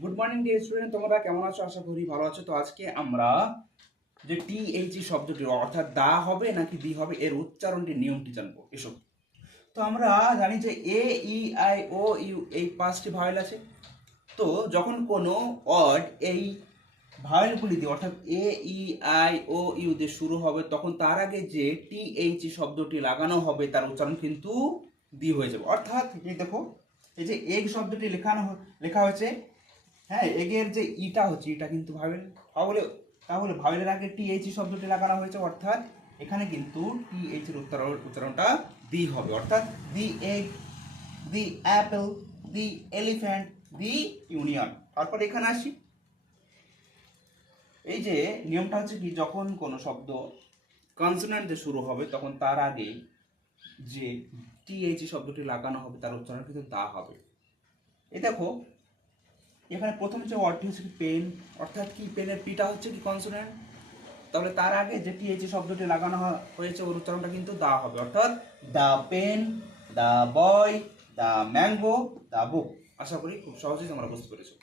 Good morning dear student, তোমরা কেমন আছো? আশা করি ভালো আছো। তো আজকে আমরা যে টি এইচ ই শব্দটি অর্থাৎ দা হবে নাকি দি হবে এর উচ্চারণটির নিয়মটি জানবো। এসো। তো আমরা জানি যে এ ই আই ও ইউ এই পাঁচটি ভাওয়েল আছে। তো যখন কোনো ওয়ার্ড এই ভাওয়েলগুলি দিয়ে অর্থাৎ এ ই আই ও ইউ দিয়ে শুরু হবে, তখন তার আগে যে টি এইচ ই শব্দটি লাগানো হবে তার উচ্চারণ কিন্তু দি হয়ে যাবে। অর্থাৎ এই দেখো, এই যে এগ শব্দটি লেখা হয়েছে, হ্যাঁ, এগের যে ইটা হচ্ছে, ইটা কিন্তু ভাওয়েল। তাহলে তাহলে ভাওয়েলের আগে টি এইচ শব্দটি লাগানো হয়েছে, অর্থাৎ এখানে কিন্তু টি এইচ এর উচ্চারণটা দি হবে। অর্থাৎ the egg, the apple, the elephant, the union. তারপর এখানে আসি, এই যে নিয়মটা হচ্ছে কি, যখন কোনো শব্দ কনসোনেন্ট দিয়ে শুরু হবে তখন তার আগে যে টি এইচ শব্দটি লাগানো হবে তার উচ্চারণ কিন্তু দা হবে। এই দেখো, এখানে প্রথম যে ওয়ার্ডটি হচ্ছে কি পেন, অর্থাৎ কি পেনের পিটা হচ্ছে কি কনসোনেন্ট, তাহলে তার আগে যে টিএইচ শব্দটি লাগানো হয়েছে ওর উচ্চারণটা কিন্তু দা হবে। অর্থাৎ দা পেন, দা বয়, দা ম্যাঙ্গো, দা বুক। আশা করি খুব সহজেই তোমরা বুঝতে পেরেছো।